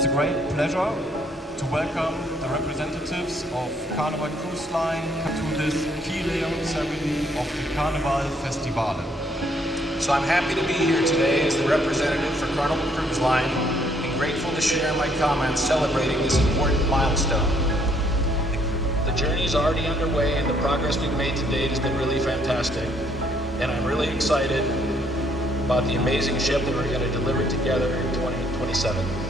It's a great pleasure to welcome the representatives of Carnival Cruise Line to this keel-laying ceremony of the Carnival Festivale. So I'm happy to be here today as the representative for Carnival Cruise Line and grateful to share my comments celebrating this important milestone. The journey is already underway and the progress we've made to date has been really fantastic. And I'm really excited about the amazing ship that we're going to deliver together in 2027.